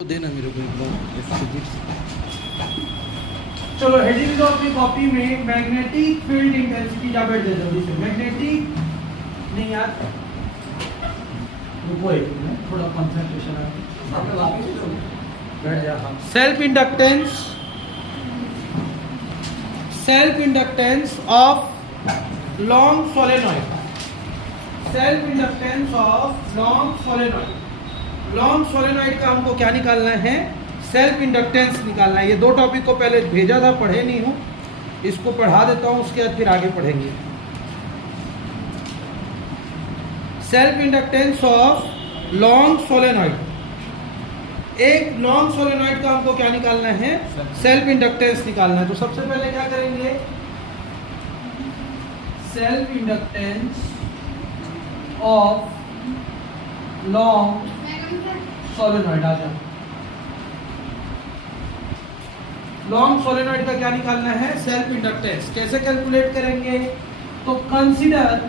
तो देना मेरे को एक फिजिक्स। चलो हेडिंग जो अपनी कॉपी में मैग्नेटिक फील्ड इंटेंसिटी जा बैठ दे जल्दी से। मैग्नेटिक नहीं यार, रुको एक मिनट, थोड़ा कंसंट्रेशन बैठ जा। Self inductance of long solenoid. Self inductance of long solenoid. Long solenoid का हमको क्या निकालना है? सेल्फ इंडक्टेंस निकालना है। ये दो टॉपिक को पहले भेजा था, पढ़े नहीं हूँ, इसको पढ़ा देता हूँ, उसके बाद फिर आगे पढ़ेंगे। Self inductance of long solenoid. एक लॉन्ग सोलेनॉइड का हमको क्या निकालना है? सेल्फ इंडक्टेंस निकालना है। तो सबसे पहले क्या करेंगे? Self inductance of long solenoid. आ जाओ। लॉन्ग सोलेनॉइड का क्या निकालना है? Self inductance. कैसे कैलकुलेट करेंगे? तो consider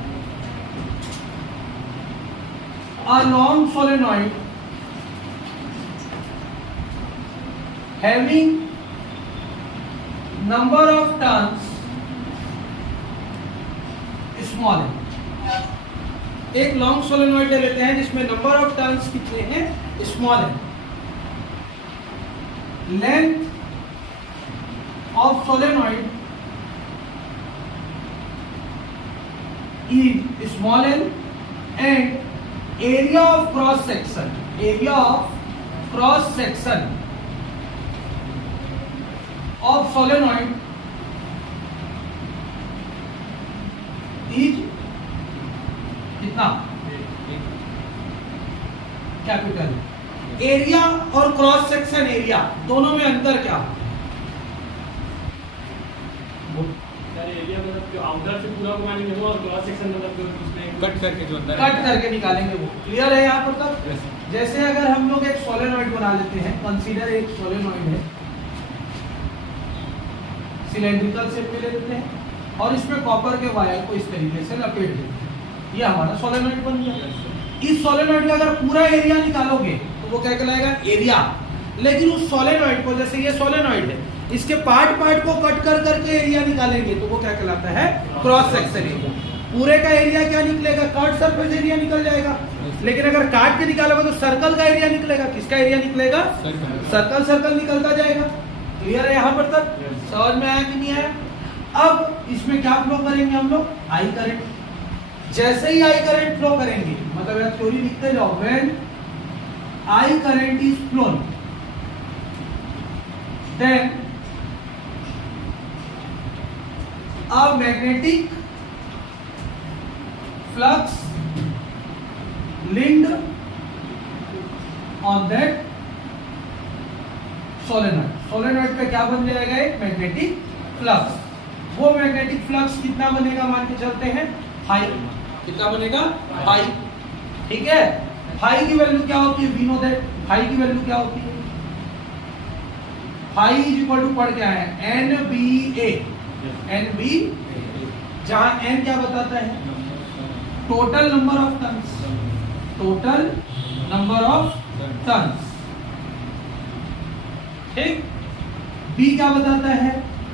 a long solenoid having number of turns small है। एक लॉन्ग सोलेनॉइड ले लेते हैं जिसमें नंबर ऑफ टर्न्स कितने हैं? स्मॉल है। Length of solenoid is small L and area of cross section of solenoid is कितना? कैपिटल। एरिया और क्रॉस सेक्शन एरिया दोनों में अंतर क्या? एरिया मतलब जो आउटर से पूरा घुमाएंगे वो, और क्रॉस सेक्शन मतलब जो उसमें कट करके जो अंदर कट करके निकालेंगे वो। क्लियर है यहाँ पर तक? जैसे अगर हम लोग एक सोलेनॉइड बना लेते हैं, कंसीडर एक सोलेनॉइड है, सिलेंड्रिकल शेप में ले लेते हैं और इसमें कॉपर के वायर को इस तरीके से लपेट देते हैं। ये हमारा सोलेनॉइड बन गया। इस सोलेनॉइड का अगर पूरा एरिया निकालोगे तो वो क्या कहलाएगा? एरिया। लेकिन उस सोलेनॉइड को, जैसे ये सोलेनॉइड है, इसके पार्ट को कट कर करके एरिया निकालेंगे तो वो क्या कहलाता है? Cross section area. पूरे का एरिया क्या निकलेगा? कट सरफेस एरिया निकल जाएगा। लेकिन अगर काट के निकालोगे तो सर्कल का एरिया निकलेगा। किसका एरिया निकलेगा? सर्कल निकलता जाएगा। क्लियर है यहाँ पर तक? समझ में आया कि नहीं आया? अब इसमें क्या फ्लो करेंगे हम लोग? I current. जैसे ही आई करंट फ्लो करेंगे, मतलब यह थ्योरी लिखते जाओ, when I current is flown then a magnetic flux linked on that solenoid. Solenoid पे क्या बन जाएगा? एक मैग्नेटिक फ्लक्स। वो मैग्नेटिक फ्लक्स कितना बनेगा मान के चलते हैं? फाई। कितना बनेगा? फाई। ठीक है। फाई की वैल्यू क्या होती है? We know that. फाई की वैल्यू क्या होती है? फाई इज इक्वल टू पढ़ क्या है? एन बी ए। एन बी, जहां एन क्या बताता है? Total number of turns. Total number of turns. ठीक। बी क्या बताता है?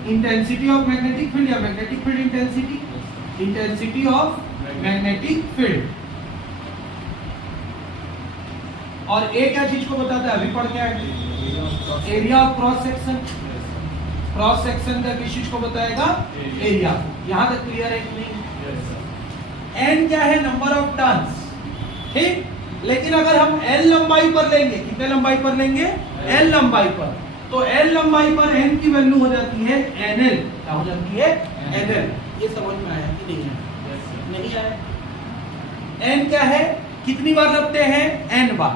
इंटेंसिटी ऑफ मैग्नेटिक फील्ड या magnetic field intensity. Intensity of magnetic field. और ए क्या चीज को बताता है? अभी पढ़ क्या है? Area of cross section. Cross section का किस चीज को बताएगा? एरिया। यहां तक क्लियर है कि नहीं? एन क्या है? Number of turns. ठीक। लेकिन अगर हम एल लंबाई पर लेंगे, कितने लंबाई पर लेंगे? एल लंबाई पर। तो एल लंबाई पर एन की वैल्यू हो जाती है एनएल। क्या हो जाती है? एनएल। ये समझ में आया कि नहीं आया? नहीं आया। एन क्या है? कितनी बार लपटे हैं? एन बार।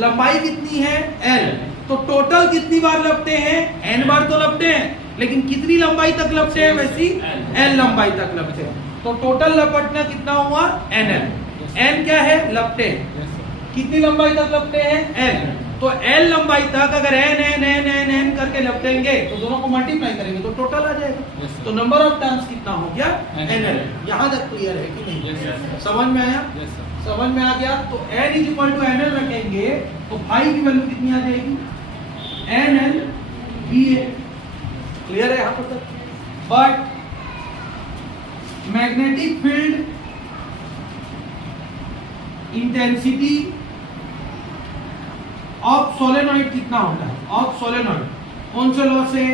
लंबाई कितनी है? एल। तो टोटल कितनी बार लपटे हैं? एन बार तो लपटे हैं, लेकिन कितनी लंबाई तक लपटे हैं? वैसी एन लंबाई तक लपटे हैं। तो टोटल लपटना कितना हुआ? N L. एन क्या है? लपटे। कितनी लंबाई तक लपटे हैं? एन। तो एल लंबाई तक अगर n करके लपटेंगे तो दोनों को मल्टीप्लाई करेंगे तो टोटल आ जाएगा। Yes, sir. तो नंबर ऑफ टर्न्स कितना हो गया NL। यहाँ तक क्लियर है कि नहीं? Yes, sir. समझ में आया? Yes, sir. समझ में आ गया। तो n is equal to NL रखेंगे तो फाई की वैल्यू कितनी आ जाएगी? NL VA। क्लियर है यहाँ पर तक? But magnetic field intensity of solenoid कितना होता है? ऑफ सोलेनॉइड कौन से लॉ से?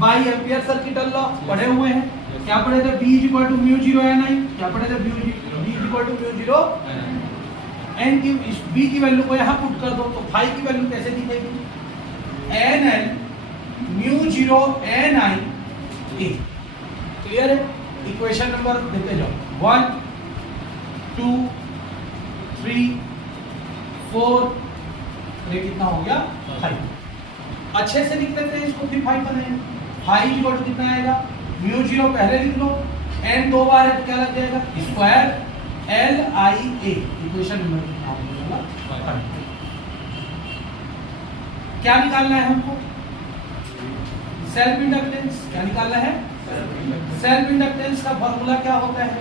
बाई एम्पियर सर्किटल लॉ पढ़े हुए हैं। क्या पढ़े थे? B is equal to mu 0 Ni। क्या पढ़े थे? B is equal to mu 0 n की इस B की वैल्यू को यहाँ पुट कर दो तो फाई की वैल्यू कैसे दिखेगी? NL mu 0 Ni A। Clear है? इक्वेशन नंबर देते जाओ 1 2 3 4 ये कितना हो गया? 5। अच्छे से लिख लेते हैं इसको, फिर 5 बनाएंगे। फाई इक्वल टू कितना आएगा? म्यू 0 पहले लिख लो, n 2 बार है तो क्या लग जाएगा? Square L I A। Equation number कितना हो जाएगा? 5। क्या निकालना है हमको? Self inductance. क्या निकालना है? सेल्फ इंडक्टेंस का फॉर्मूला क्या होता है?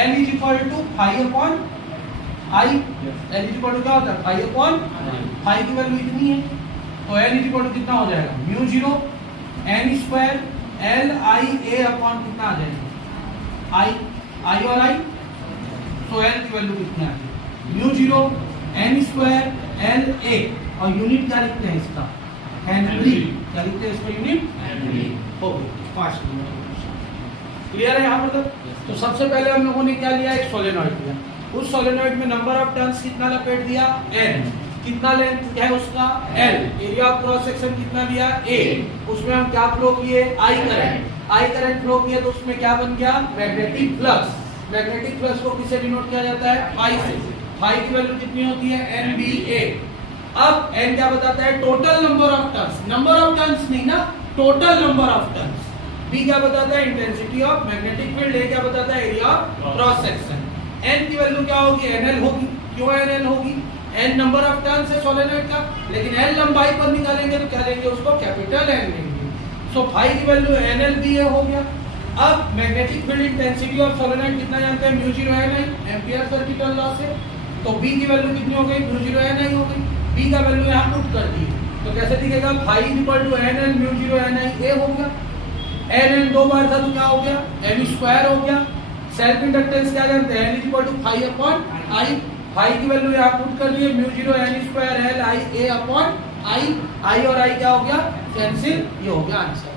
L is equal to phi upon I। L is equal to क्या होता है? फाई अपॉन फाई की वैल्यू इतनी है तो L इज इक्वल टू कितना हो जाएगा? Mu 0 n square L I A upon कितना आ जाएगा? I और I तो L की वैल्यू कितनी आ जाएगी? Mu 0 n square L A और यूनिट क्या लिखते हैं इसका? हेनरी। क्या लिखते हैं इसका यूनिट? हेनरी। हो गया 5 मिनट। क्लियर है यहाँ पर? तो सबसे पहले हम लोगों ने क्या लिया? एक सोलेनॉइड लिया। उस सोलेनॉइड में नंबर ऑफ टर्न्स कितना लपेट दिया? n। कितना लेंथ है उसका? l। Area of cross section कितना लिया? a। उसमें हम क्या फ्लो किए? I करंट फ्लो किए तो उसमें क्या बन गया? Magnetic flux. मैग्नेटिक फ्लक्स को किससे डिनोट किया जाता है? फाई से। फाई की वैल्यू कितनी होती है? NBA। अब n क्या बताता है? Total number of turns. Number of turns नहीं ना, total number of turns. B क्या बताता है? Intensity of magnetic field. A क्या बताता है? Area of cross section. n की वैल्यू क्या होगी? NL होगी। क्यों NL होगी? n नंबर ऑफ टर्न्स है सोलेनॉइड का, लेकिन L लंबाई पर निकालेंगे तो क्या लेंगे? उसको कैपिटल N लेंगे। सो फाई की वैल्यू NL BA हो गया। अब magnetic field intensity of solenoid कितना जानते हैं? Mu 0 Ni ampere circuital law से। तो B की वैल्यू कितनी हो गई? म्यू 0 Ni हो गई। B का वैल्यू यहाँ पुट कर दी तो कैसे दिखेगा? Phi equal to NL mu 0 Ni A हो गया। NN 2 बार था तो क्या हो गया? N स्क्वायर हो गया। सेल्फ इंडक्टेंस क्या जानते हैं? N is equal to phi upon I। Phi की वैल्यू यहाँ पुट कर दिए, mu 0 N square L I A upon I और I क्या हो गया? कैंसिल। ये हो गया आंसर।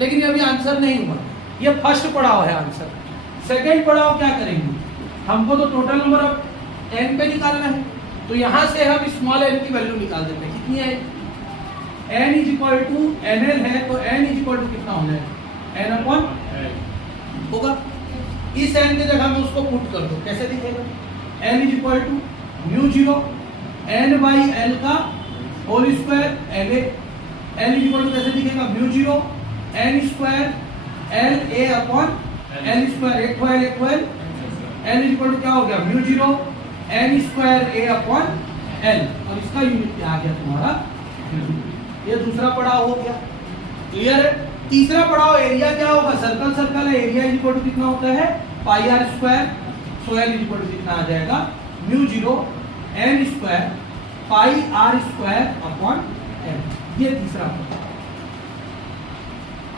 लेकिन ये अभी आंसर नहीं हुआ, ये फर्स्ट पड़ाव है आंसर। सेकंड पड़ाव क्या करेंगे? हमको तो टोटल नंबर ऑफ n पे निकालना है तो यहाँ से हम स्मॉल n की वैल्यू निकाल देते हैं। कितनी है? n is equal to NL है तो n इज इक्वल टू कितना हो जाएगा? n अपॉन होगा। इस n की जगह में उसको पुट कर दो, कैसे दिखेगा? n is equal to mu 0 n by l का whole square LA। l is equal to कैसे दिखेगा? Mu 0 n square L A upon L square. एक L एक L। l is equal to क्या हो गया? Mu 0 n square A upon L और इसका यूनिट क्या आ गया तुम्हारा? ये दूसरा पड़ाव हो गया। क्लियर है? तीसरा पड़ाव एरिया क्या होगा? सर्कल सर्कल है, एरिया इज इक्वल टू कितना होता है? Pi r square. So L is equal to कितना आ जाएगा? Mu 0 n square pi r square upon L। ये तीसरा पड़ाव।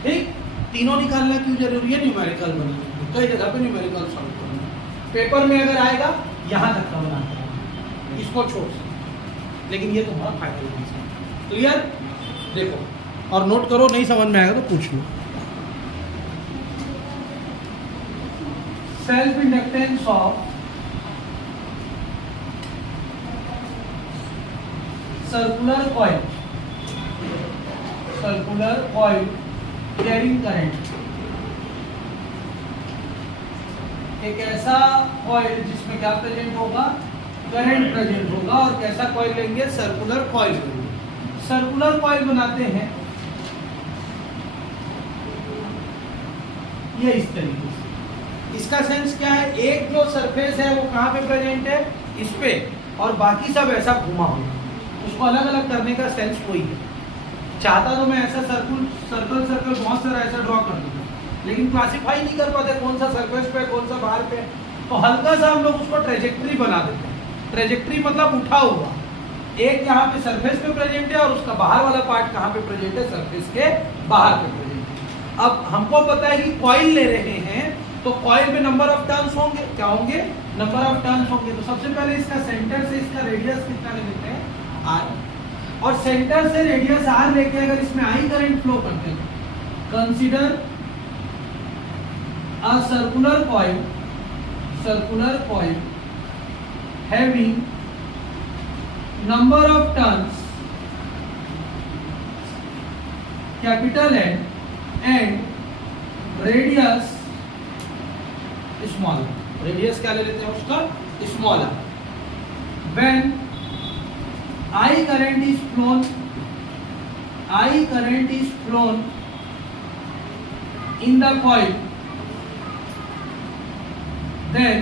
ठीक, तीनों निकालना क्यों जरूरी है? न्यूमेरिकल बनाना, कई जगह पे न्यूमेरिकल सॉल्व करना। पेपर में अगर आएगा यहाँ तक का बनाते हैं, इसको छोड़ सकते, लेकिन ये तुम्हारा फाइनल आंसर। क्लियर? देखो और नोट करो, नहीं समझ में आएगा तो पूछ लो। Self inductance of circular coil carrying current. एक ऐसा कॉइल जिसमें क्या प्रेजेंट होगा? करंट प्रेजेंट होगा। और कैसा कॉइल लेंगे? सर्कुलर कॉइल लेंगे। सर्कुलर कॉइल बनाते हैं ये इस तरीके से। इसका सेंस क्या है? एक जो सरफेस है वो कहाँ पे प्रेजेंट है? इस पे। और बाकी सब ऐसा घुमा होगा, उसको अलग अलग करने का सेंस वही है। चाहता तो मैं ऐसा सर्कल बहुत सारा ऐसा ड्रॉ कर दूंगा, लेकिन क्लासिफाई नहीं कर पाते कौन सा सरफेस पे कौन सा बाहर पे, तो हल्का सा हम लोग उसको ट्रेजेक्ट्री बना देते हैं। ट्रेजेक्ट्री मतलब उठा हुआ, एक यहाँ पे सरफेस पे प्रेजेंट है और उसका बाहर वाला पार्ट कहाँ पे प्रेजेंट है, सरफेस के बाहर पे प्रेजेंट है। अब हमको पता है कि कॉइल ले रहे हैं, तो कॉइल में नंबर ऑफ टर्न्स होंगे, क्या होंगे, नंबर ऑफ टर्न्स होंगे। तो सबसे पहले इसका सेंटर से इसका रेडियस कितना ले लेते हैं, r, और सेंटर से रेडियस r लेके अगर इसमें I करंट फ्लो करते हैं, consider a circular coil having number of turns capital N and radius small. Radius क्या ले लेते हैं उसका, small. When I current is flown in the coil, then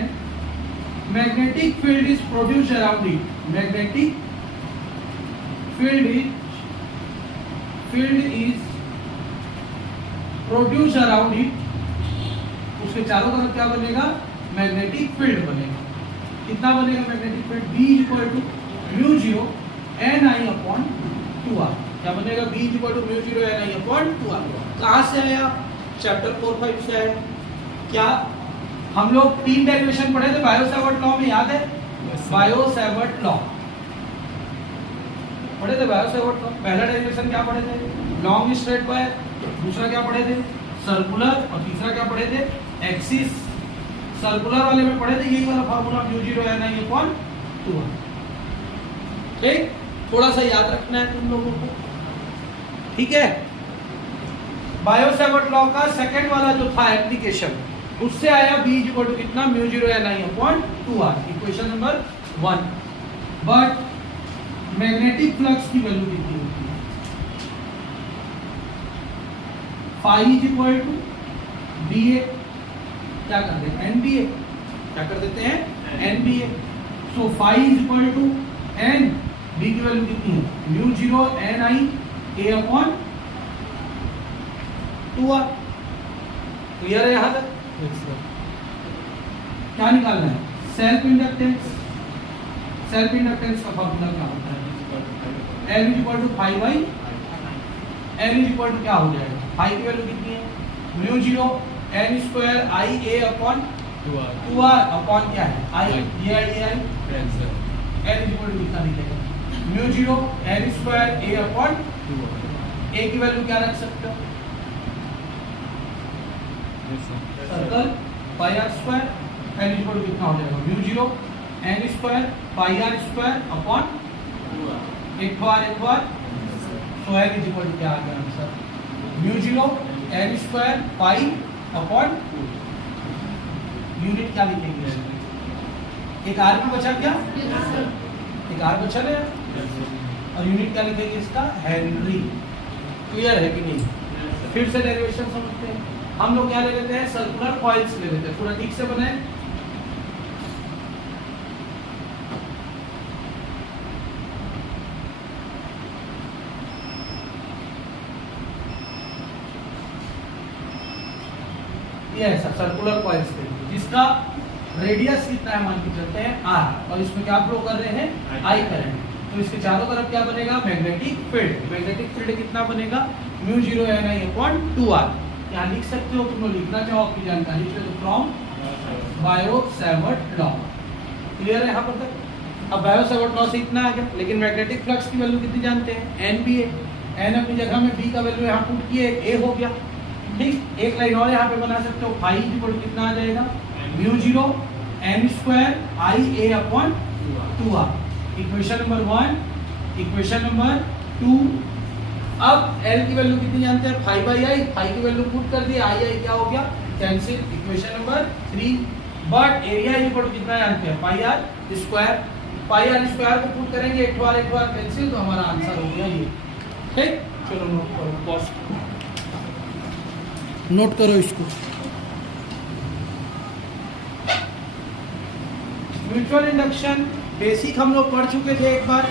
magnetic field is produced around it. Magnetic field is produced around it. उसके चारों तरफ क्या बनेगा, मैग्नेटिक फील्ड बनेगा। कितना बनेगा magnetic field, B equal to mu 0 NI upon 2R। क्या बनेगा, B equal to mu 0 NI upon 2R। कहाँ से आया, चैप्टर 4-5 से आया। क्या हम लोग 3 डेरिवेशन पढ़े थे बायो-सैवर्ट लॉ में, याद है, बायो-सैवर्ट लॉ पढ़े थे, बायो-सैवर्ट लॉ। पहला डेरिवेशन क्या पढ़े थे, लॉन्ग स्ट्रेट वायर, दूसरा क्या पढ़े थे, सर्कुलर, और तीसरा क्या पढ़े थे, एक्सिस। सर्कुलर वाले में पढ़े थे यही वाला formula mu 0 NI upon 2R। ठीक, थोड़ा सा याद रखना है तुम लोगों को, ठीक है। बायो-सैवर्ट लॉ का सेकंड वाला जो था एप्लीकेशन, उससे आया B इक्वल टू कितना, mu 0 NI upon 2R, equation number 1। But magnetic flux की वैल्यू कितनी होती है, phi is equal to BA, क्या कर देते हैं, NBA, क्या कर देते हैं, NBA। So phi is equal to N, B की वैल्यू कितनी है, mu 0 NI A upon 2R। Clear है यहाँ तक, क्या निकालना है, सेल्फ इंडक्टेंस। सेल्फ इंडक्टेंस का फॉर्मूला क्या होता है, L equal to phi by L equal to क्या हो जाएगा, फाई की वैल्यू कितनी है, mu 0 N square I A upon 2R upon क्या है, I, ये I L इक्वल टू कितना निकलेगा, mu 0 N square A upon 2R। A की वैल्यू क्या रख सकते हो, circle pi are square, L equal to कितना हो जाएगा, mu 0 N square pi are square upon 2R, एक बार। सो L इक्वल टू क्या आ गया answer, mu 0 N square pi upon 2। Unit क्या लिखेंगे, एक आर भी बचा क्या, एक आर बचा है, और यूनिट क्या लिखेंगे इसका, हेनरी। क्लियर है कि नहीं, फिर से डेरिवेशन समझते हैं। हम लोग क्या ले लेते हैं, सर्कुलर कॉइल्स ले लेते हैं, पूरा ठीक से बनाए। ये ऐसा सर्कुलर कॉइल्स ले लेते हैं, जिसका रेडियस कितना है, मान के चलते हैं R, और इसमें क्या फ्लो कर रहे हैं, I करंट। तो इसके चारों तरफ क्या बनेगा, मैग्नेटिक फील्ड। मैग्नेटिक फील्ड कितना बनेगा, म्यू 0 NI अपॉन 2R। यहाँ लिख सकते हो, तुम लोग लिखना चाहो आपकी जानकारी के लिए, फ्रॉम बायो-सैवर्ट लॉ। क्लियर है यहाँ पर तक। अब बायो-सैवर्ट लॉ से इतना आ गया, लेकिन मैग्नेटिक फ्लक्स की वैल्यू कितनी जानते हैं, NBA। N अपनी जगह में, B का वैल्यू यहाँ पुट किए, A हो गया। ठीक, एक लाइन और यहाँ पे बना सकते हो, फाई इक्वल कितना आ जाएगा, mu 0 N square I A upon 2R। Equation number 1, equation number 2। अब L की वैल्यू कितनी जानते हैं, फाई बाई I, फाई की वैल्यू पुट कर दी, I क्या हो गया, कैंसिल। इक्वेशन नंबर 3। बट एरिया इक्वल कितना जानते हैं, pi are square. Pi are square को पुट करेंगे, एक बार कैंसिल, तो हमारा आंसर हो गया ये। ठीक, चलो नोट करो, पॉज नोट करो इसको। म्यूचुअल इंडक्शन बेसिक हम लोग पढ़ चुके थे एक बार।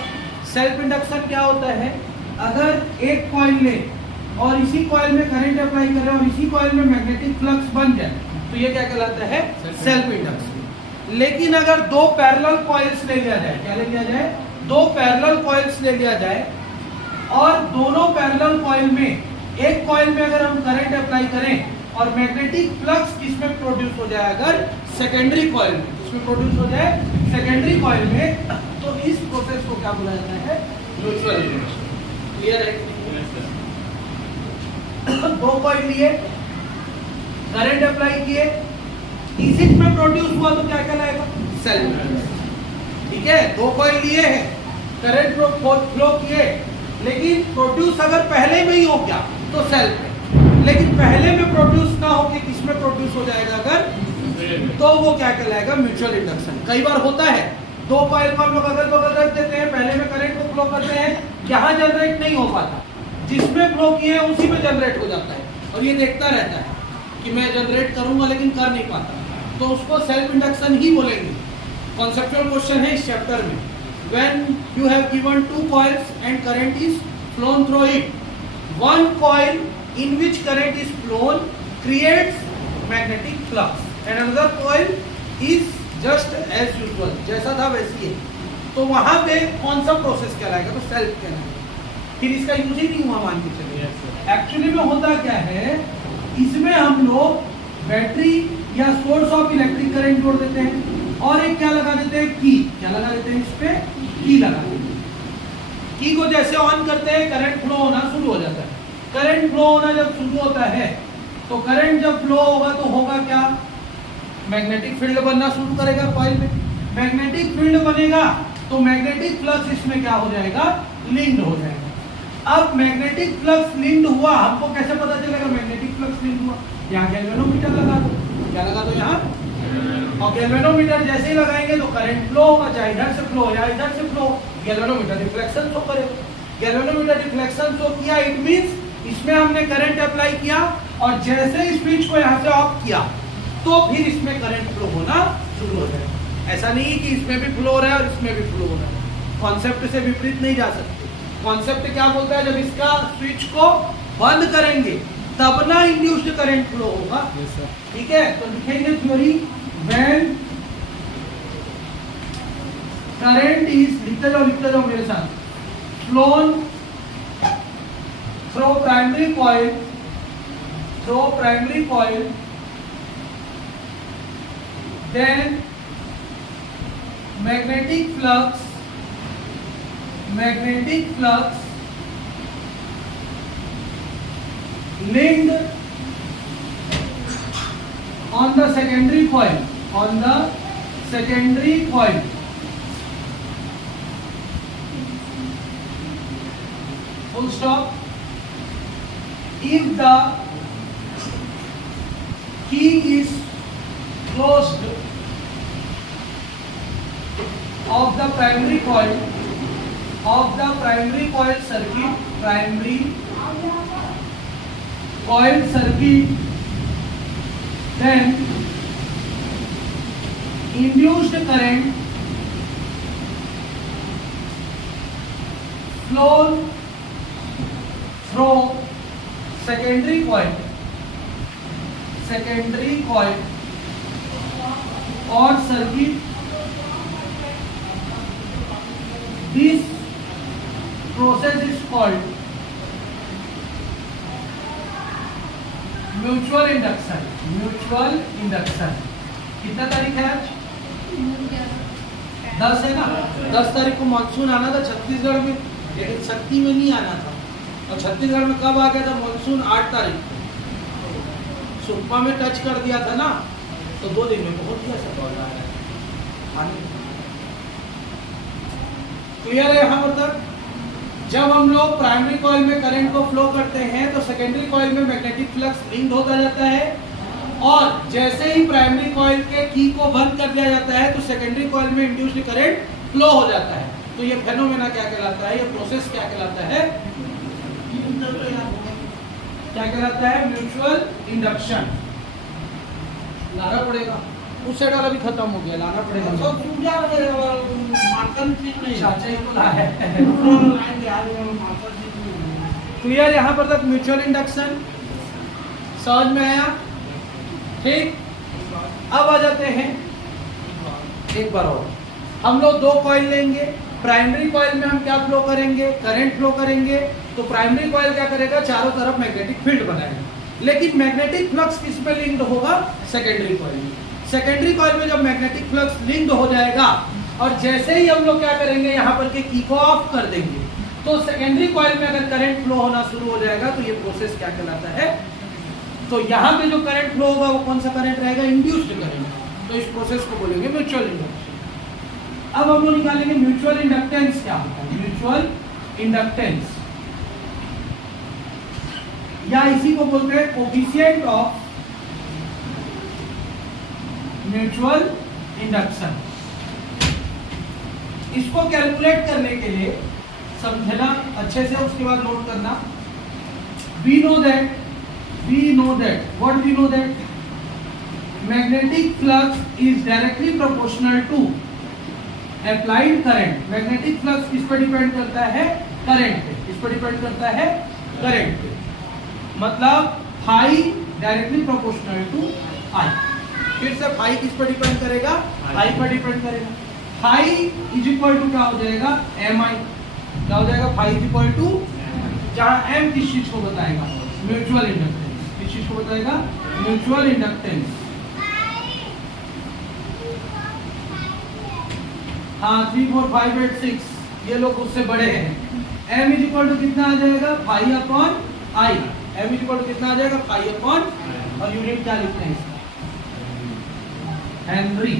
सेल्फ इंडक्शन क्या होता है, अगर एक कॉइल ले और इसी कॉइल में करंट अप्लाई करें और इसी कॉइल में मैग्नेटिक फ्लक्स बन जाए तो ये क्या कहलाता है, सेल्फ इंडक्शन। लेकिन अगर दो पैरेलल कॉइल्स ले लिया जाए, क्या ले लिया जाए, दो पैरेलल कॉइल्स ले लिया जाए और दोनों पैरेलल कॉइल में एक कॉइल में अगर हम करंट अप्लाई करें और मैग्नेटिक फ्लक्स किसमें प्रोड्यूस हो जाए, अगर सेकेंडरी कॉइल में, किसमें प्रोड्यूस हो जाए, सेकेंडरी कॉइल में, तो इस प्रोसेस को क्या बुलाया जाता है, म्यूचुअल इंडक्शन। क्लियर है? दो कॉइल लिए, करंट अप्लाई किए, इसी में प्रोड्यूस हुआ तो क्या कहलाएगा, सेल्फ इंडक्शन। ठीक है, दो कॉइल लिए हैं, करंट फ्लो किए, लेकिन प्रोड्यूस अगर पहले में ही हो गया तो सेल्फ है, लेकिन पहले में प्रोड्यूस ना होके किसमें प्रोड्यूस हो जाएगा अगर, तो वो क्या कहलाएगा, म्यूचुअल इंडक्शन। कई बार होता है दो कॉइल को हम लोग अगल बगल रख देते हैं, पहले में करंट को फ्लो करते हैं, यहाँ जनरेट नहीं हो पाता, जिसमें फ्लो किए हैं उसी में जनरेट हो जाता है, और ये देखता रहता है कि मैं जनरेट करूंगा लेकिन कर नहीं पाता, तो उसको सेल्फ इंडक्शन ही बोलेंगे। कॉन्सेप्चुअल क्वेश्चन है इस चैप्टर में। When you have given two coils and current is flown through it, one coil in which current is flown creates magnetic flux and another coil is just as usual, जैसा था वैसी है, तो वहां पे कौन सा प्रोसेस कहलाएगा, तो सेल्फ कहलाएगा। फिर इसका यूज ही नहीं हुआ मान के चलिए। एक्चुअली में होता क्या है, इसमें हम लोग बैटरी या सोर्स ऑफ इलेक्ट्रिक करंट जोड़ देते हैं और एक क्या लगा देते हैं, की, क्या लगा देते हैं, इस पे की लगा देते हैं। की को जैसे ऑन करते हैं करंट फ्लो होना शुरू हो जाता है। करंट फ्लो होना जब शुरू होता है तो करंट जब फ्लो होगा तो होगा क्या, मैग्नेटिक फील्ड बनना शुरू करेगा कॉइल में। मैग्नेटिक फील्ड बनेगा तो मैग्नेटिक फ्लक्स इसमें क्या हो जाएगा, लिंक्ड हो जाएगा। अब मैग्नेटिक फ्लक्स लिंक्ड हुआ, हमको कैसे पता चलेगा मैग्नेटिक फ्लक्स लिंक्ड हुआ, यहाँ गैल्वेनोमीटर लगा दो, क्या लगा दो यहाँ, और गैल्वेनोमीटर जैसे ही लगाएंगे तो करंट फ्लो होगा, चाहे इधर से फ्लो या इधर से फ्लो, गैल्वेनोमीटर रिफ्लेक्शन शो करेगा। गैल्वेनोमीटर रिफ्लेक्शन शो किया, इट मींस इसमें हमने करंट अप्लाई किया और जैसे ही स्विच को यहाँ से ऑफ किया तो फिर इसमें करंट फ्लो होना शुरू हो जाएगा। ऐसा नहीं कि इसमें भी फ्लो हो रहा है और इसमें भी फ्लो हो रहा है, कॉन्सेप्ट से विपरीत नहीं जा सकते। कॉन्सेप्ट क्या बोलता है, जब इसका स्विच को बंद करेंगे तब ना इंड्यूस्ड करंट फ्लो होगा। ठीक है, तो लिखेंगे थ्योरी, when current is, लिखते जाओ मेरे साथ, flown through primary coil, then magnetic flux linked on the secondary coil, full stop. If the key is closed of the primary coil circuit, then induced current flow through secondary coil or circuit. This process is called mutual induction. कितना तारीख है आज, 10 है ना, 10 तारीख को monsoon आना था छत्तीसगढ़ में, लेकिन शक्ति में नहीं आना था। और छत्तीसगढ़ में कब आ गया था मानसून, 8 तारीख को सुकमा में टच कर दिया था ना, तो 2 दिन में पहुंच गया सब। क्लियर है यहाँ पर तक? जब हम लोग प्राइमरी कॉइल में करंट को फ्लो करते हैं तो सेकेंडरी कॉइल में मैग्नेटिक फ्लक्स लिंक्ड होता जाता है, और जैसे ही प्राइमरी कॉइल के की को बंद कर दिया जाता है तो सेकेंडरी कॉइल में इंड्यूस्ड करंट फ्लो हो जाता है। तो ये फेनोमेना क्या कहलाता है, ये प्रोसेस क्या कहलाता है, क्या कहलाता है, म्यूचुअल इंडक्शन। लाना पड़ेगा। उस साइड वाला भी खत्म हो गया, लाना पड़ेगा। चाचा ही तो लाया है। क्लियर यहाँ पर तक म्यूचुअल इंडक्शन समझ में आया? ठीक, अब आ जाते हैं एक बार और, हम लोग दो कॉइल लेंगे। प्राइमरी कॉइल में हम क्या फ्लो करेंगे? करंट फ्लो करेंगे। तो प्राइमरी कॉइल क्या करेगा? चारों तरफ मैग्नेटिक फील्ड बनाएगा। लेकिन मैग्नेटिक फ्लक्स किस में लिंक्ड होगा? सेकेंडरी कॉइल में। सेकेंडरी कॉइल में जब मैग्नेटिक फ्लक्स लिंक्ड हो जाएगा और जैसे ही हम लोग क्या करेंगे, यहाँ पर के की को ऑफ कर देंगे, तो सेकेंडरी कॉइल में अगर करंट फ्लो होना शुरू हो जाएगा तो ये प्रोसेस क्या कहलाता है? तो यहाँ पे जो करंट फ्लो होगा वो कौन सा करंट रहेगा? Induced current. तो इस प्रोसेस को बोलेंगे म्यूचुअल इंडक्शन। अब हम लोग निकालेंगे म्यूचुअल इंडक्टेंस क्या होता है। म्यूचुअल इंडक्टेंस या इसी को बोलते हैं कोफिशिएंट ऑफ म्यूचुअल इंडक्शन। इसको कैलकुलेट करने के लिए समझना अच्छे से, उसके बाद नोट करना। We know that what we know that magnetic flux is directly proportional to applied current। Magnetic flux किस पर डिपेंड करता है? करंट पे। किस पर डिपेंड करता है? करंट पे। मतलब फाई डायरेक्टली प्रोपोर्शनल टू आई। फिर से फाई किस पर डिपेंड करेगा? आई पर डिपेंड करेगा। फाई इज इक्वल टू क्या हो जाएगा? एम आई। क्या हो जाएगा? फाई इज इक्वल टू, जहां एम किस चीज को बताएगा? Mutual inductance. किस चीज को बताएगा? Mutual inductance. हाँ 3 4 5 8 6 ये लोग उससे बड़े हैं। एम इज इक्वल टू कितना आ जाएगा? Phi upon I. M is equal to कितना आ जाएगा? फाई अपॉन, और यूनिट क्या लिखते हैं इसका? हेनरी।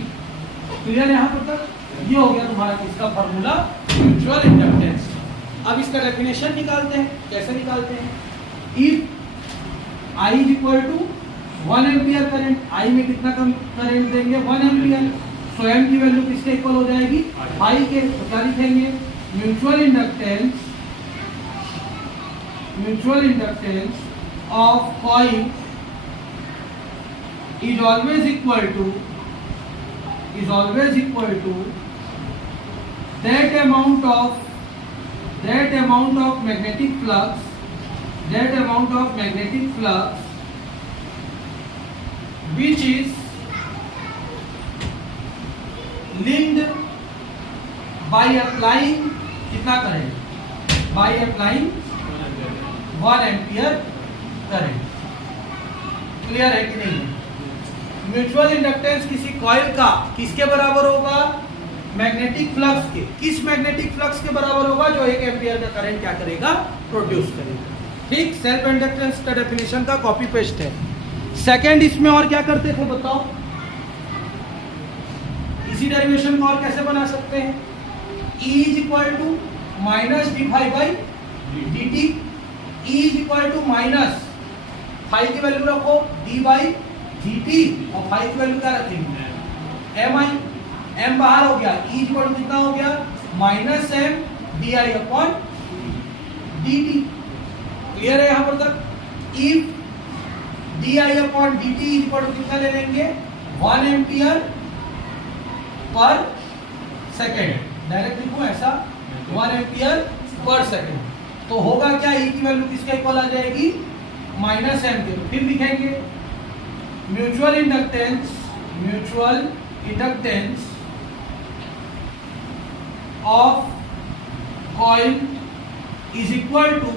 क्लियर यहाँ पर तक? ये हो गया तुम्हारा किसका फॉर्मूला? Mutual inductance. अब इसका डेफिनेशन निकालते हैं। कैसे निकालते हैं? If I is equal to 1 ampere current, I में कितना करंट देंगे? 1 एम्पियर। सो एम की वैल्यू किसके इक्वल हो जाएगी? आई के। तो क्या लिखेंगे? Mutual inductance of coil is always equal to that amount of magnetic flux which is linked by applying कितना current? by applying 1 ampere current. Clear है कि नहीं? म्यूचुअल इंडक्टेंस किसी कॉइल का किसके बराबर होगा? मैग्नेटिक फ्लक्स के। किस मैग्नेटिक फ्लक्स के बराबर होगा? जो 1 एम्पियर का करंट क्या करेगा? प्रोड्यूस करेगा। ठीक, सेल्फ इंडक्टेंस का डेफिनेशन का कॉपी पेस्ट है। सेकंड, इसमें और क्या करते थे बताओ? इसी डेरिवेशन को और कैसे बना सकते हैं? E is equal to minus D phi by D T. E is equal to minus phi की वैल्यू रखो डी बाई डी टी, और फाई की वैल्यू क्या रखेंगे? एम आई। एम बाहर हो गया, E इज इक्वल टू कितना हो गया? Minus M D I upon D T. Clear है यहाँ पर तक? If D I upon D T is equal to कितना ले लेंगे? 1 एम्पियर पर सेकेंड। डायरेक्ट लिखूं ऐसा, 1 एम्पियर पर सेकेंड। तो होगा क्या? ई की वैल्यू किसके इक्वल आ जाएगी? माइनस एम के। तो फिर लिखेंगे mutual inductance of coil is equal to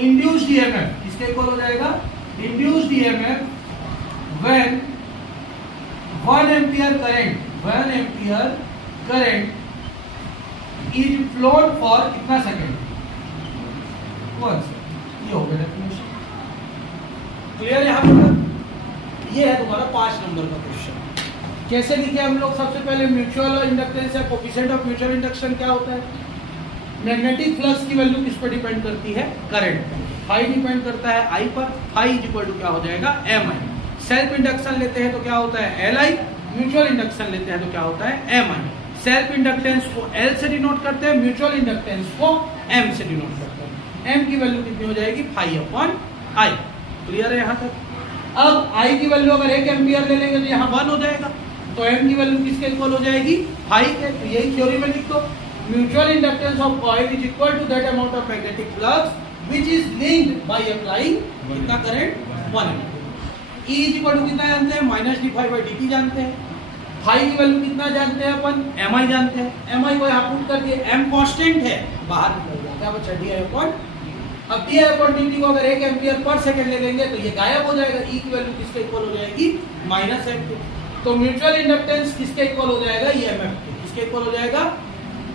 induced EMF. किसके इक्वल हो जाएगा? Induced EMF when 1 ampere current is flowed for कितना सेकेंड? 1 सेकेंड। ये हो गया डेफिनेशन। क्लियर यहाँ पर? ये है तुम्हारा 5 नंबर का क्वेश्चन। कैसे लिखे हम लोग? सबसे पहले म्यूचुअल इंडक्टेंस या कोफिशिएंट ऑफ म्यूचुअल इंडक्शन क्या होता है? मैग्नेटिक फ्लक्स की वैल्यू किस पर डिपेंड करती है? करंट पर। फाई डिपेंड करता है आई पर। फाई इज इक्वल टू क्या हो जाएगा? एम आई। सेल्फ इंडक्शन लेते हैं तो क्या होता है? L I. म्यूचुअल इंडक्शन लेते हैं तो क्या होता है? एम आई। सेल्फ इंडक्टेंस को एल से डिनोट करते हैं, म्यूचुअल इंडक्टेंस को एम से डिनोट करते हैं। एम की वैल्यू कितनी हो जाएगी? फाई अपॉन आई। क्लियर है यहाँ तक? अब I की वैल्यू अगर 1 एम्पियर ले लेंगे तो यहाँ 1 हो जाएगा, तो M की वैल्यू किसके इक्वल हो जाएगी, 5 के। तो यही थ्योरी में लिख दो, mutual inductance of coil is equal to that amount of magnetic flux which is linked by applying कितना current, 1 ampere. E is equal to कितना जानते हैं, -dϕ/dt जानते हैं। फाई की वैल्यू कितना जानते हैं अपन, mi जानते हैं। mi को यहाँ पुट कर दिए, m कांस्टेंट है, बाहर निकल गया, क्या बचा di/dt। अब di/dt को अगर 1 एम्पियर पर सेकंड ले लेंगे तो ये गायब हो जाएगा, E की वैल्यू किसके इक्वल हो जाएगी, -m के। तो म्यूचुअल इंडक्टेंस किसके इक्वल हो जाएगा, ये mf के। किसके इक्वल हो जाएगा,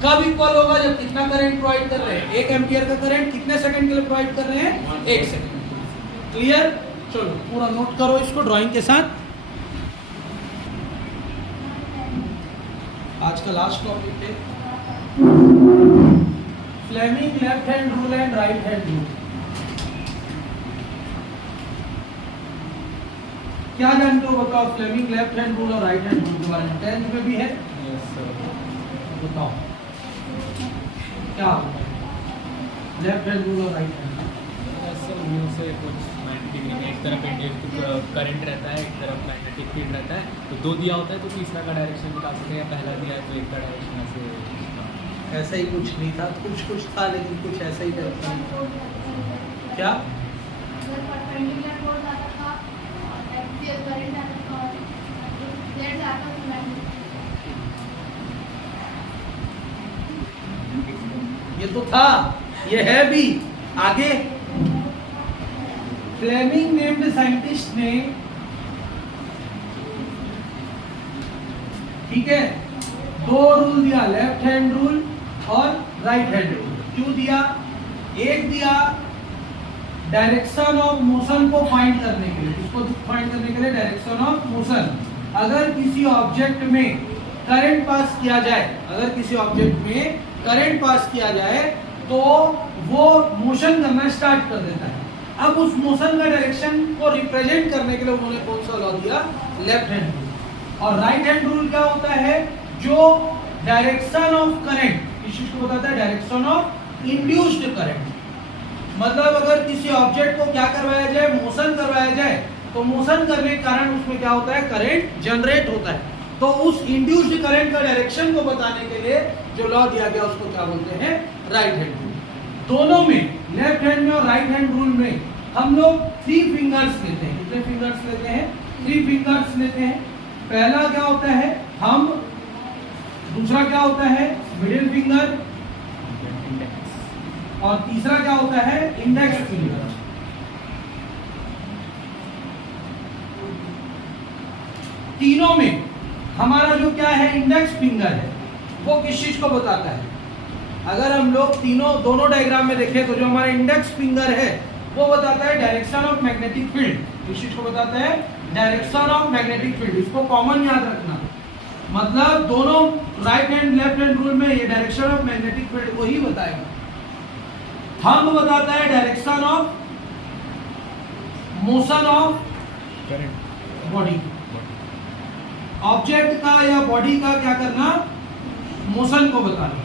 कब इक्वल होगा, जब कितना करंट प्रोवाइड कर रहे हैं, 1 एम्पियर का करंट कितने सेकंड के लिए प्रोवाइड कर रहे हैं, 1 सेकंड। क्लियर, चलो पूरा नोट करो इसको ड्राइंग के साथ। आज का लास्ट टॉपिक है Fleming left hand rule and right hand rule. क्या जानते हो बताओ, फ्लेमिंग लेफ्ट हैंड रूल और राइट हैंड रूल के बारे में, 10th में भी है, बताओ क्या लेफ्ट हैंड रूल और राइट हैंड रूल। से कुछ 90 डिग्री में एक तरफ इंड्यूस्ड करंट रहता है, एक तरफ मैग्नेटिक फील्ड रहता है, तो दो दिया होता है तो तीसरा का डायरेक्शन निकाल सकते हैं, या पहला दिया है तो एक का डायरेक्शन ऐसे। ऐसा ही कुछ नहीं था, कुछ था लेकिन कुछ ऐसा ही था। क्या ये तो था, ये है भी आगे। फ्लेमिंग नेम्ड साइंटिस्ट ने, ठीक है, 2 रूल दिया, लेफ्ट हैंड रूल और राइट हैंड रूल। क्यों दिया, एक दिया डायरेक्शन ऑफ मोशन को फाइंड करने के लिए, इसको फाइंड करने के लिए डायरेक्शन ऑफ मोशन। अगर किसी ऑब्जेक्ट में करंट पास किया जाए, अगर किसी ऑब्जेक्ट में करंट पास किया जाए तो वो मोशन करना स्टार्ट कर देता है। अब उस मोशन का डायरेक्शन को रिप्रेजेंट करने के लिए उन्होंने कौन सा लॉ दिया, लेफ्ट हैंड रूल। और राइट हैंड रूल क्या होता है, जो डायरेक्शन ऑफ करंट, इस चीज को बताता है डायरेक्शन ऑफ इंड्यूस्ड करंट। मतलब अगर किसी ऑब्जेक्ट को क्या करवाया जाए, मोशन करवाया जाए, तो मोशन करने के कारण उसमें क्या होता है, करंट जनरेट होता है। तो उस इंड्यूस्ड करंट का डायरेक्शन को बताने के लिए जो लॉ दिया गया उसको क्या बोलते हैं, राइट हैंड रूल। दोनों में, लेफ्ट हैंड में और राइट हैंड रूल में हम लोग 3 फिंगर्स लेते हैं। कितने फिंगर्स लेते हैं, 3 फिंगर्स लेते हैं। पहला क्या होता है, थंब, दूसरा क्या होता है, मिडिल फिंगर, और तीसरा क्या होता है, इंडेक्स फिंगर। तीनों में हमारा जो क्या है, इंडेक्स फिंगर है, वो किस चीज को बताता है। अगर हम लोग दोनों डायग्राम में देखें तो जो हमारा इंडेक्स फिंगर है वो बताता है डायरेक्शन ऑफ मैग्नेटिक फील्ड। किस चीज को बताता है, डायरेक्शन ऑफ मैग्नेटिक फील्ड। इसको कॉमन याद रखना, मतलब दोनों right hand left hand rule में ये डायरेक्शन ऑफ मैग्नेटिक फील्ड को ही बताएगा। थंब बताता है direction of motion of current body, object का या बॉडी का क्या करना, मोशन को बताना।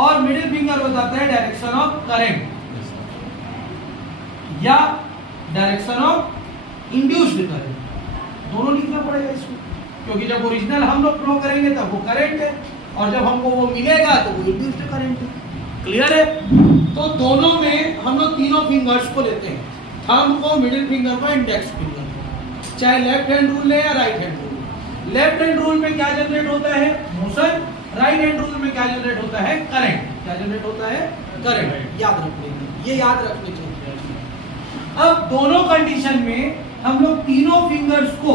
और मिडिल फिंगर बताता है डायरेक्शन ऑफ करंट या डायरेक्शन ऑफ इंड्यूस्ड करंट। दोनों लिखना पड़ेगा इसको, क्योंकि जब ओरिजिनल हम लोग फ्लो करेंगे तब वो करंट है, और जब हमको वो मिलेगा तो वो इंड्यूस्ड करंट है। क्लियर है। तो दोनों में हम लोग तीनों फिंगर्स को लेते हैं, थंब को, मिडिल फिंगर को, इंडेक्स फिंगर को, चाहे लेफ्ट हैंड रूल है या right hand rule. Left hand rule में क्या जनरेट होता है, मोशन। राइट हैंड रूल में क्या जनरेट होता है, करंट। क्या जनरेट होता है, करंट। याद रख लेंगे, ये याद रखने चाहिए। अब दोनों कंडीशन में हम लोग तीनों फिंगर्स को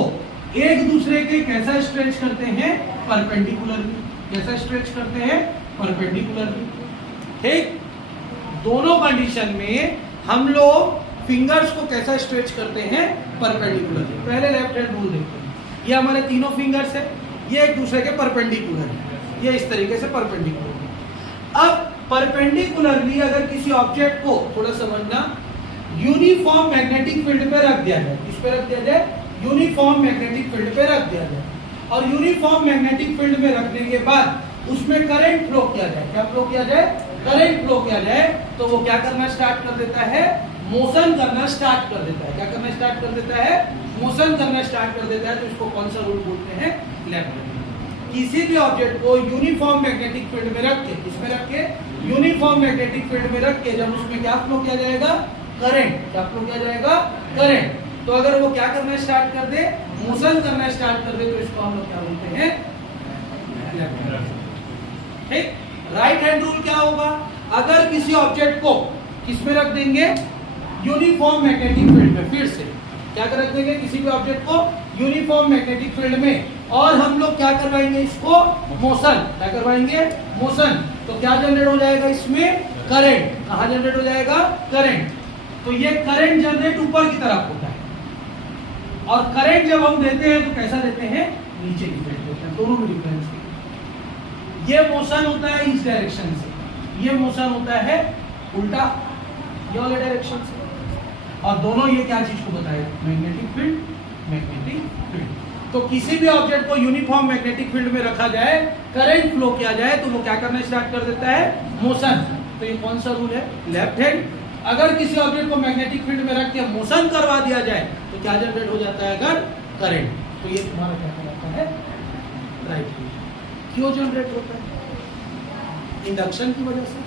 एक दूसरे के कैसा स्ट्रेच करते हैं, परपेंडिकुलरली। कैसा स्ट्रेच करते हैं, परपेंडिकुलरली। ठीक, दोनों कंडीशन में हम लोग फिंगर्स को कैसा स्ट्रेच करते हैं, परपेंडिकुलरली। पहले लेफ्ट हैंड रूल देखते हैं। ये हमारे तीनों फिंगर्स है, ये एक दूसरे के परपेंडिकुलर है, ये इस तरीके से परपेंडिकुलर। अब परपेंडिकुलरली अगर किसी ऑब्जेक्ट को, थोड़ा समझना, यूनिफॉर्म मैग्नेटिक फील्ड पे रख दिया जाए, किस पे रख दिया जाए, यूनिफॉर्म मैग्नेटिक फील्ड पे रख दिया जाए, और यूनिफॉर्म मैग्नेटिक फील्ड में रखने के बाद उसमें करंट फ्लो किया जाए। क्या फ्लो किया जाए, करंट फ्लो किया जाए, तो वो क्या करना स्टार्ट कर देता है, मोशन करना स्टार्ट कर देता है। क्या करना स्टार्ट कर देता है? मोशन करना स्टार्ट कर देता है। तो इसको कौन सा रूल बोलते हैं? Left hand. किसी भी ऑब्जेक्ट को यूनिफॉर्म मैग्नेटिक फील्ड में रख के, किसमें रख के? यूनिफॉर्म मैग्नेटिक फील्ड में रख के जब उसमें क्या फ्लो किया जाएगा? करंट। क्या फ्लो किया जाएगा? करंट। तो अगर वो क्या करना स्टार्ट कर दे? मोशन करना स्टार्ट कर दे, तो इसको हम लोग क्या बोलते हैं? Left hand. ठीक। राइट हैंड रूल क्या होगा? अगर किसी ऑब्जेक्ट को किसमें रख देंगे? यूनिफॉर्म मैग्नेटिक फील्ड में। फिर से क्या कर रख देंगे? किसी भी ऑब्जेक्ट को यूनिफॉर्म मैग्नेटिक फील्ड में, और हम लोग क्या करवाएंगे? इसको मोशन। क्या करवाएंगे? मोशन। तो क्या जनरेट हो जाएगा इसमें? करंट। कहां जनरेट हो जाएगा? करंट। तो ये करंट जनरेट ऊपर की तरफ होता है, और करंट जब हम देते हैं तो कैसा देते हैं? नीचे की तरफ देते हैं। दोनों में डिफरेंस है। ये मोशन होता है इस डायरेक्शन से, ये मोशन होता है उल्टा, ये वाले डायरेक्शन से, और दोनों ये क्या चीज को बताएगा? Magnetic field, magnetic field. तो किसी भी ऑब्जेक्ट को यूनिफॉर्म मैग्नेटिक फील्ड में रखा जाए, करंट फ्लो किया जाए, तो वो क्या करना स्टार्ट कर देता है? मोशन। तो ये कौन सा रूल है? Left hand. अगर किसी ऑब्जेक्ट को मैग्नेटिक फील्ड में रख के मोशन करवा दिया जाए तो क्या जनरेट हो जाता है? अगर करंट। तो ये तुम्हारा क्या कहलाता है? Right hand. क्यों जनरेट होता है? इंडक्शन की वजह से।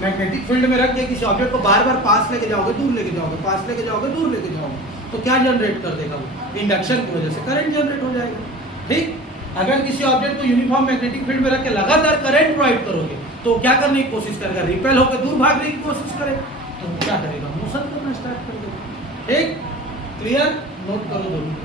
मैग्नेटिक फील्ड में रख के किसी ऑब्जेक्ट को बार बार पास लेके जाओगे, दूर लेके जाओगे, पास लेके जाओगे, दूर लेके जाओगे, तो क्या जनरेट कर देगा वो? इंडक्शन की वजह से करंट जनरेट हो जाएगा। ठीक। अगर किसी ऑब्जेक्ट को यूनिफॉर्म मैग्नेटिक फील्ड में रख के लगातार करंट प्रोवाइड करोगे तो क्या करने की कोशिश करेगा? रिपेल होकर दूर भागने की कोशिश करेगा। तो क्या करेगा? मोशन करना स्टार्ट कर देगा। ठीक। क्लियर? नोट करो दोनों।